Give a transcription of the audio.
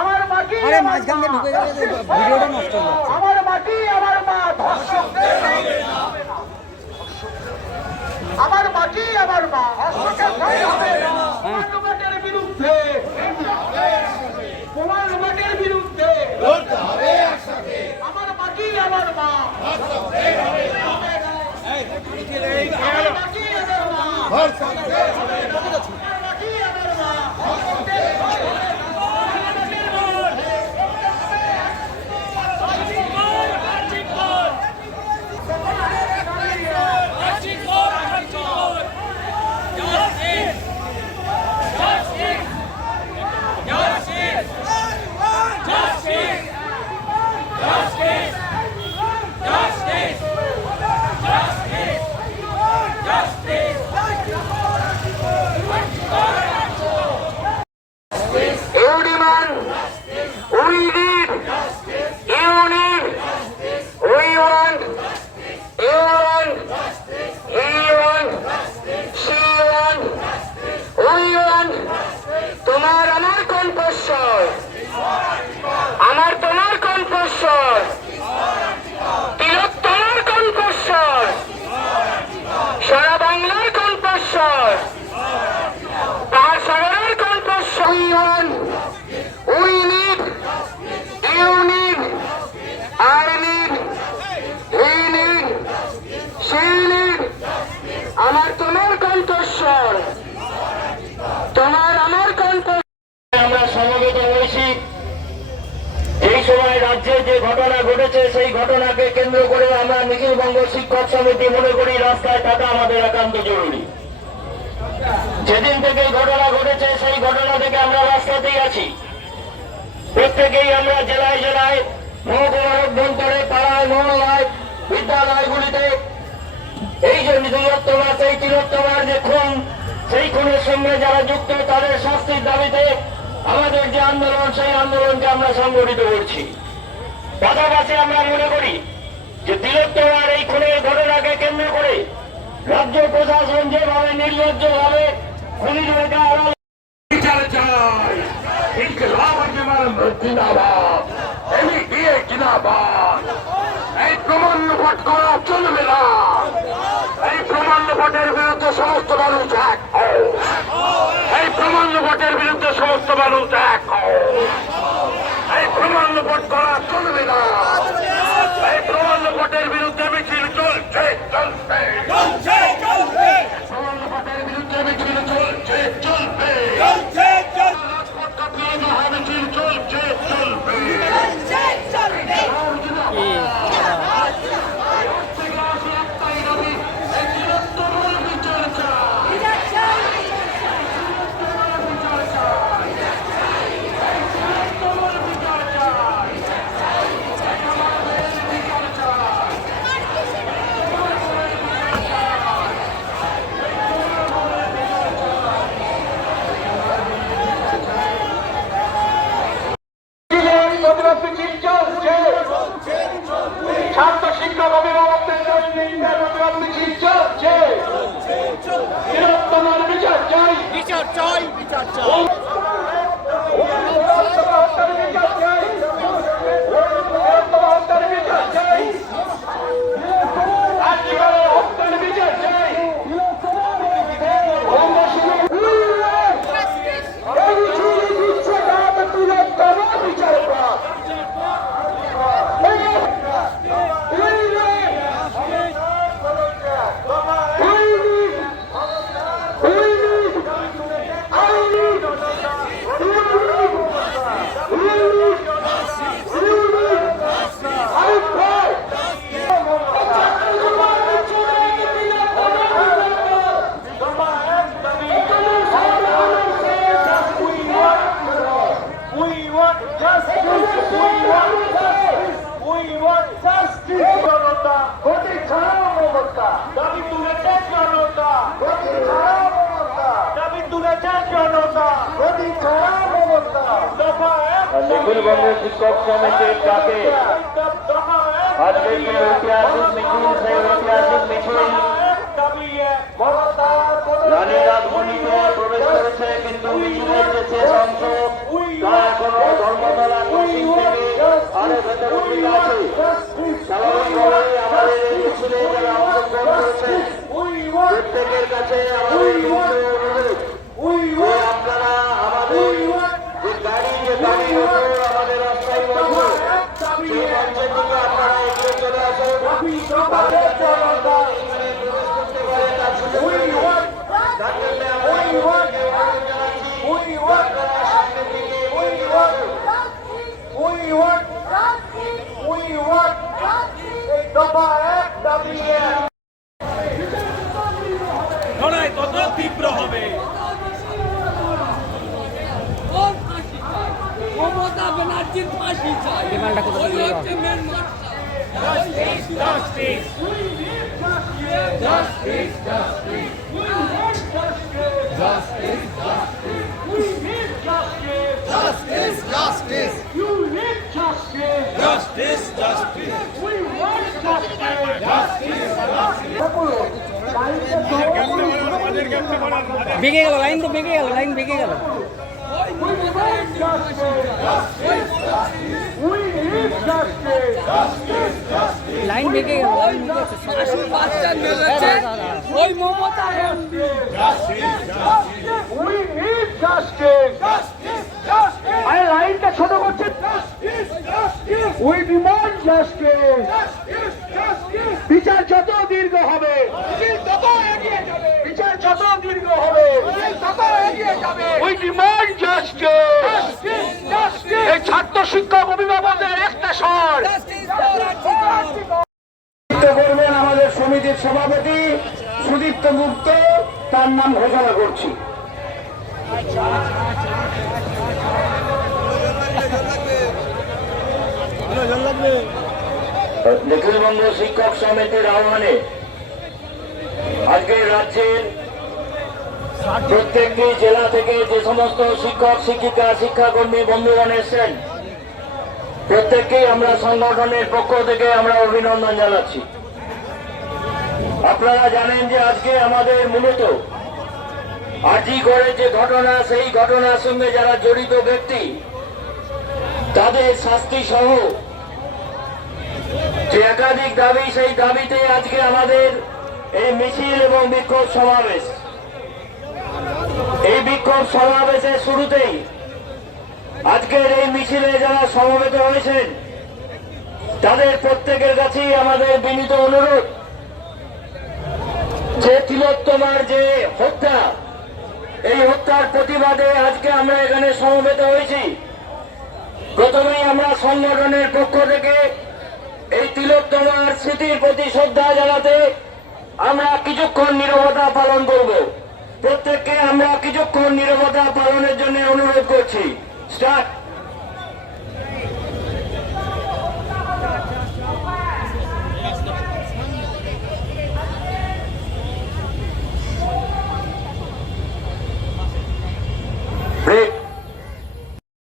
আমার মাটি আরে মাঝখান দিয়ে ঢুকে গেলে ভিডিওটা নষ্ট হয়ে যাচ্ছে। আমার মাটি আমার মা ধর্ষকদের আমার মাটি আমার মা প্রমাণবাটের বিরুদ্ধে প্রমাণবাটের বিরুদ্ধে আমার মাটি আমার মা তোমার আমার কণ্ঠস্বর আমার তোমার কণ্ঠস্বর তিলক তোমার কণ্ঠস্বর সারা বাংলার কণ্ঠস্বর তার সাগরের কণ্ঠস্বর we need you need I need he need she need আমার তোমার কণ্ঠস্বর তোমার আমার কণ্ঠ আমরা সমবেত হয়েছি। এই সময় রাজ্যে যে ঘটনা ঘটেছে সেই ঘটনাকে কেন্দ্র করে আমরা নিখিলবঙ্গ শিক্ষক সমিতি মনে করি রাস্তায় থাকা আমাদের একান্ত জরুরি। যেদিন থেকে ঘটনা ঘটেছে সেই ঘটনা থেকে আমরা রাস্তাতেই আছি। প্রত্যেকেই আমরা জেলায় জেলায় মহকুমার অভ্যন্তরে পাড়ায় মহল্লায় বিদ্যালয়গুলিতে এই যে নিরত্তমার সেই তিলোত্তমার যে খুন সেই খুনের সঙ্গে যারা যুক্ত তাদের শাস্তির দাবিতে আমাদের যে আন্দোলন সেই আন্দোলনকে আমরা সংগঠিত করছি। পাশাপাশি আমরা মনে করি যে তিলোত্তমার এই খুনের ঘটনাকে কেন্দ্র করে রাজ্য প্রশাসন যেভাবে নির্লজ্জভাবে খুনিদেরকে বিচার চায় এই প্রমাণ্যপাঠ করা চলবে না। এই প্রমাণ্যপাঠের বিরুদ্ধে সমস্ত মানুষ এক এই প্রমাণ্যপাঠের বিরুদ্ধে সমস্ত মানুষ এক এই প্রমাণ্যপাঠ করা চলবে না। এই প্রমাণ্যপাঠের বিরুদ্ধে মিছিল চলছে চলবে প্রমাণ্যপাঠের বিরুদ্ধে মিছিল চলছে চলবে রাজপথ কাঁপিয়ে যাওয়া মিছিল চলছে চলবে ছাত্র শিক্ষক অভিভাবকদের মিছিল চলছে তোমার বিচার চাই বিচার চাই বিচার চাই নিখিলবঙ্গের শিক্ষক সমিতির ডাকে আজকে যে ঐতিহাসিক মিছিল সেই ঐতিহাসিক মিছিল রানী রাজমণিতে প্রবেশ করেছে, কিন্তু মিছিলের যে শেষ অংশ তা এখনো ধর্মতলা ক্রসিং থেকে আরেক হাতে ভূমিকা আছে। স্বাভাবিকভাবেই আমাদের এই মিছিলে যারা অংশগ্রহণ করেছেন প্রত্যেকের কাছে আমাদের অনুরোধ যে আপনারা আমাদের যে গাড়ির ওপর আমাদের রাস্তায় বন্ধ সেই মঞ্চের দিকে আপনারা এগিয়ে চলে আসুন। এখানে প্রবেশ করতে পারে তার সুযোগ রয়েছে। তার জন্য আমরা আপনাদেরকে অনুরোধ জানাচ্ছি আপনারা সামনের দিকে এগিয়ে আসুন। লড়াই তত তীব্র হবে। মমতা ব্যানার্জির ফাঁসি চাই। ডিমান্ডটা কত ওই হচ্ছে মেন মাত্রা। বেঁকে গেল লাইন, তো বেঁকে গেল, লাইন বেঁকে গেল। লাইন বেঁকে গেল, লাইন বেঁকে গেছে। ফাঁসির বাচ্চা মেরেছে ওই মমতা এমপি। আরে লাইনটা ছোট করছে। We demand justice. বিচার যত দীর্ঘ হবে বিচার যত দীর্ঘ হবে উই ডিমান্ড জাস্টিস। এই ছাত্র শিক্ষক অভিভাবকদের একটা স্বর করবেন আমাদের সমিতির সভাপতি সুদীপ্ত গুপ্ত, তার নাম ঘোষণা করছি। নিখিলবঙ্গ শিক্ষক সমিতির আহ্বানে আজকে রাজ্যের প্রত্যেকটি জেলা থেকে যে সমস্ত শিক্ষক শিক্ষিকা শিক্ষাকর্মী বন্ধুগণ এসেছেন প্রত্যেককেই আমরা সংগঠনের পক্ষ থেকে আমরা অভিনন্দন জানাচ্ছি। আপনারা জানেন যে আজকে আমাদের মূলত আজি করে যে ঘটনা, সেই ঘটনার সঙ্গে যারা জড়িত ব্যক্তি তাদের শাস্তি সহ যে একাধিক দাবি, সেই দাবিতে আজকে আমাদের এই মিছিল এবং বিক্ষোভ সমাবেশ। এই বিক্ষোভ সমাবেশের শুরুতেই আজকের এই মিছিলে যারা সমবেত হয়েছেন তাদের প্রত্যেকের কাছেই আমাদের বিনীত অনুরোধ যে তিলোত্তমার যে হত্যা, এই হত্যার প্রতিবাদে আজকে আমরা এখানে সমবেত হয়েছি। প্রথমেই আমরা সংগঠনের পক্ষ থেকে এই তিলোত্তমার স্মৃতির প্রতি শ্রদ্ধা জানাতে আমরা কিছুক্ষণ নীরবতা পালন করব। প্রত্যেককে আমরা কিছুক্ষণ নীরবতা পালনের জন্য অনুরোধ করছি। স্টার্ট।